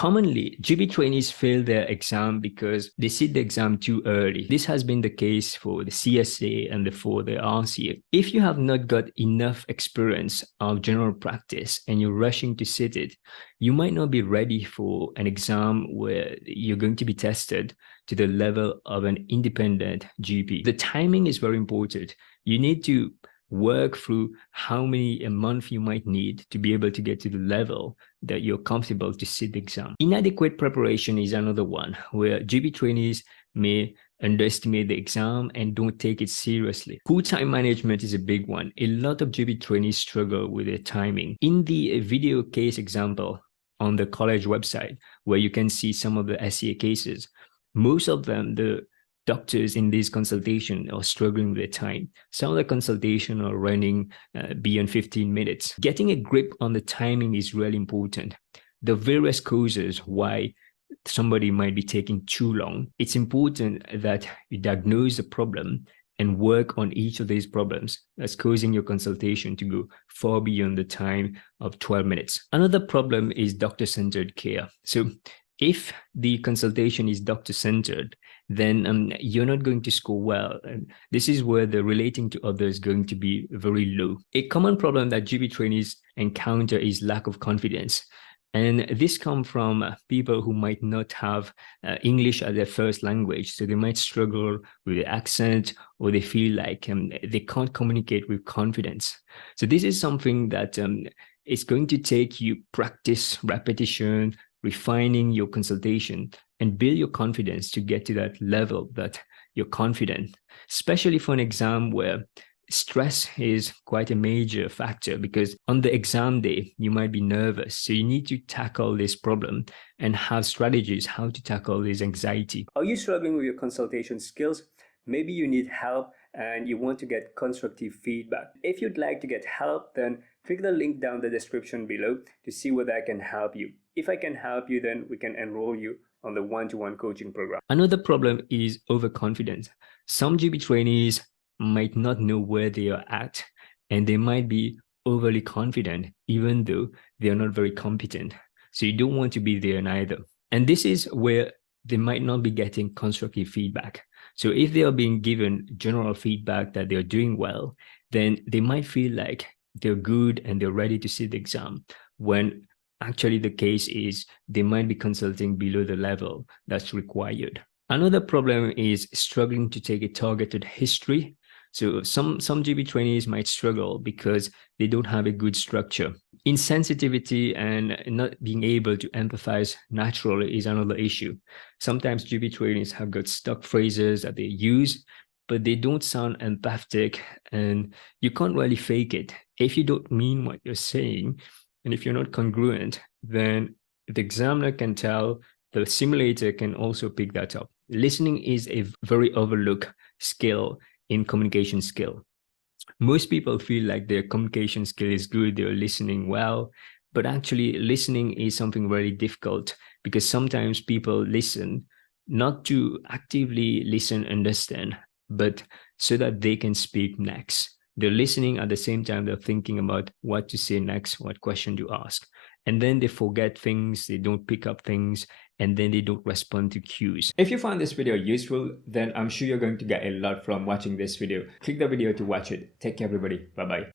Commonly, GP trainees fail their exam because they sit the exam too early. This has been the case for the CSA and for the RCA. If you have not got enough experience of general practice and you're rushing to sit it, you might not be ready for an exam where you're going to be tested to the level of an independent GP. The timing is very important. You need to work through how many a month you might need to be able to get to the level that you're comfortable to sit the exam. Inadequate preparation is another one where GP trainees may underestimate the exam and don't take it seriously. Poor time management is a big one. A lot of GP trainees struggle with their timing. In the video case example on the college website, where you can see some of the SCA cases, most of them, the doctors in this consultation are struggling with their time. Some of the consultation are running beyond 15 minutes. Getting a grip on the timing is really important. The various causes why somebody might be taking too long. It's important that you diagnose the problem and work on each of these problems that's causing your consultation to go far beyond the time of 12 minutes. Another problem is doctor-centered care. So if the consultation is doctor-centered, then you're not going to score well. And this is where the relating to others is going to be very low. A common problem that GP trainees encounter is lack of confidence. And this comes from people who might not have English as their first language. So they might struggle with the accent, or they feel like they can't communicate with confidence. So this is something that it's going to take you practice, repetition, refining your consultation, and build your confidence to get to that level that you're confident, especially for an exam where stress is quite a major factor, because on the exam day, you might be nervous. So you need to tackle this problem and have strategies how to tackle this anxiety. Are you struggling with your consultation skills? Maybe you need help and you want to get constructive feedback. If you'd like to get help, then click the link down the description below to see whether I can help you. If I can help you, then we can enroll you on the one-to-one coaching program. Another problem is overconfidence. Some GP trainees might not know where they are at, and they might be overly confident, even though they are not very competent. So you don't want to be there neither. And this is where they might not be getting constructive feedback. So if they are being given general feedback that they're doing well, then they might feel like they're good and they're ready to sit the exam, when actually the case is they might be consulting below the level that's required. Another problem is struggling to take a targeted history. So some GP trainees might struggle because they don't have a good structure. Insensitivity and not being able to empathize naturally is another issue. Sometimes GP trainees have got stuck phrases that they use, but they don't sound empathic, and you can't really fake it. If you don't mean what you're saying, and if you're not congruent, then the examiner can tell, the simulator can also pick that up. Listening is a very overlooked skill in communication skill. Most people feel like their communication skill is good, they're listening well, but actually listening is something very difficult, because sometimes people listen not to actively listen, understand, but so that they can speak next. They're listening at the same time they're thinking about what to say next, what question to ask. And then they forget things, they don't pick up things, and then they don't respond to cues. If you found this video useful, then I'm sure you're going to get a lot from watching this video. Click the video to watch it. Take care, everybody. Bye-bye.